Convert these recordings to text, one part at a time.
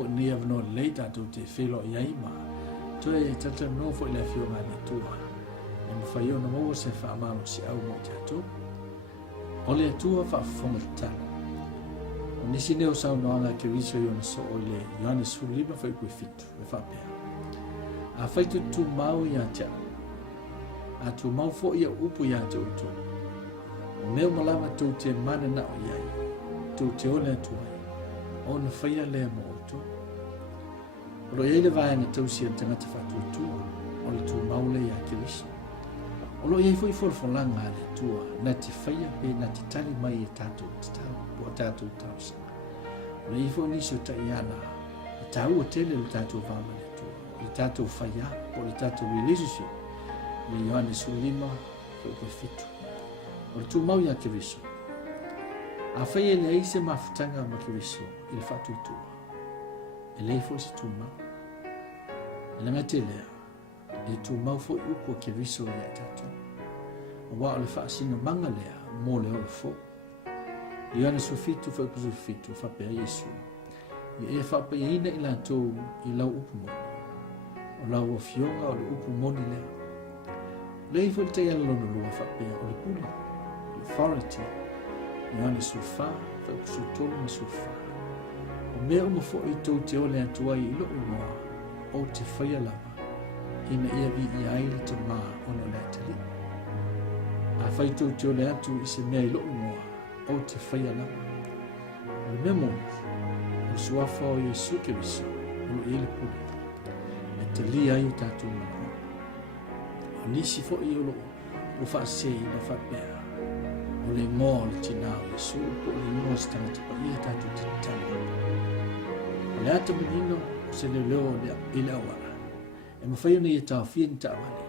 fo ni avno later to te felo yaima to e tata no fo le fio ngani tua e mo fa yo no mo se fa malo si au mo tato ole tua fa fonga talo o nisi neo sa no anga ke viso yo no so ole yohane suliba fa ku fitu e fa pe a fa tu mau ya ta a tu mau fo ia upu ya te utu me mo lava tu te mana na o ia tu te ole tu o na fa ia le mo tu o le vai na Tusi tanga te fa tu o le tu mau le ya ke viso o lo ia foi for langa le tua na te fa ia pe na te tali mai e tatu o tatu tausa o le ifo ni so ta iana tau o tele le tatu vama le tua le tatu fa ia o le tatu relationship le yohane sulima ko fitu o le tu mau ya ke viso a fa ia le ise mafutanga ma ke viso il fa tu e le ifo si tu mau e nga te lea e tu mau fo upo ke viso ya tatu o wa le fa sina manga lea mo le o fo yohane sufitu fa ku fitu fa pe yesu e fa pe ina ila to ila upu mo o la o fionga o le upu mo ni lea le fo te ala no lo fa pe o le pula authority yohane sufa fa ku su to me sufa o me o mo fo i to te ole atua i lo o te whaia lava ina ia vi i aile te maa ono le atali. A whaitou te ole atu i se mea i lo ungoa o te whaia lava. O mea moni, o suafa o Yesu ke viso, o lo ele pule. E te li ai o tātou mana. O nisi fo i olo o wha se i na wha pēa. O le ngō le tina o Yesu, o le ngō se tanga te pa ia tātou te tanga. O le ata menino, se le leo le awara. E mawhaia ni e tau fia ni ta awale.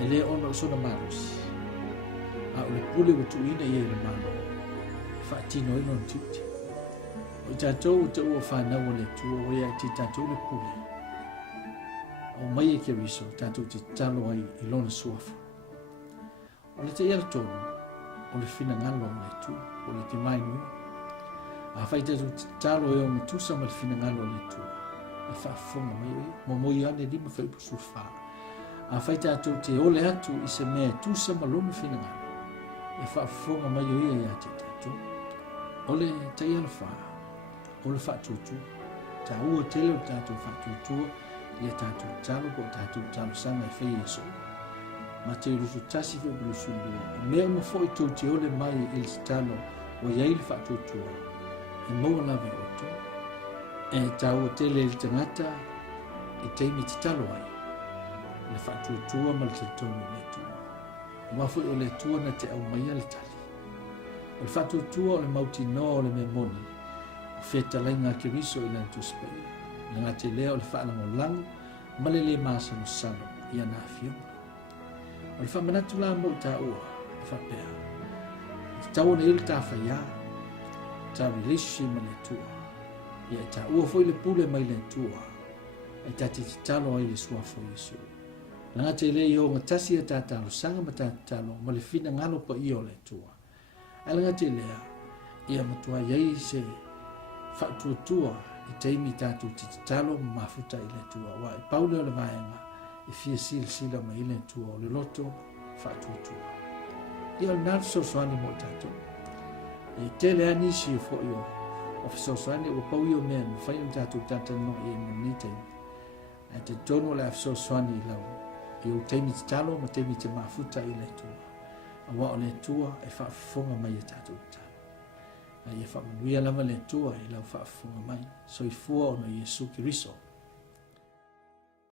E le ono sona maros. A o le pule wa tuina i e le mano. E whaatino ino ni tuti. O i tātou o te ua whanau le tua o ia ti tātou le pule. O mai e ke riso, tātou te talo ai i lona suafa. O le te iara tonu, o le fina ngalo le tua, o le te mai nui. A whaita tu talo e o matusa ma le fina ngalo le tua. E whaafonga mai mo moi ane lima whaipu sufa. A whaita atu te ole atu i se mea tusa ma lona fina ngalo. E whaafonga mai o ia ia te tatu. Ole te iala whaa. Ole whaatutu. Ta ua tele o tatu whaatutu. Ia tatu talo po tatu talo sanga e whai eso. Ma te rusu tasi whaibulu sundu. Mea ma fo i tau te ole mai il talo o iaili whaatutu. E moa lawe oto, e tau o tele il tangata, e teimi te talo ai, le whatuatua ma le te tonu le tua. O mawhoi o le tua na te au maia le tali. O le whatuatua o le mauti noa o le me moni, o wheta lainga ke riso i lantu spei. Le ngā te lea o le whaalango lango, ma le le maasa no salo, i ana awhionga. O le whamanatu la mo ta ua, e whapea. Te tau o ne ili ta whaia, ta relationship ma le tua. Ia ta ua foi le pule mai le tua. E ta te talo ai le suafo Yesu. Nanga te le i o ngatasi e ta talo sanga ma ta talo ma le fina ngalo pa i o le tua. A langa te lea, ia matua iei se whaktua tua i teimi tatu te talo ma mafuta i le tua. Wa e paule o le vaenga e fia sila ma i le tua o le loto whaktua tua. Ia o nal so soani mo tatu. E tele anisi e fo io o fisosani o pau io men fai un tatu tata no e monite e te tono la fisosani lau e o teimi te talo ma teimi te mafuta i le tua a wa o le tua e whaafonga mai e tatu talo a i e whaamanuia lama le tua e lau whaafonga mai so i fua o no Yesu Kiriso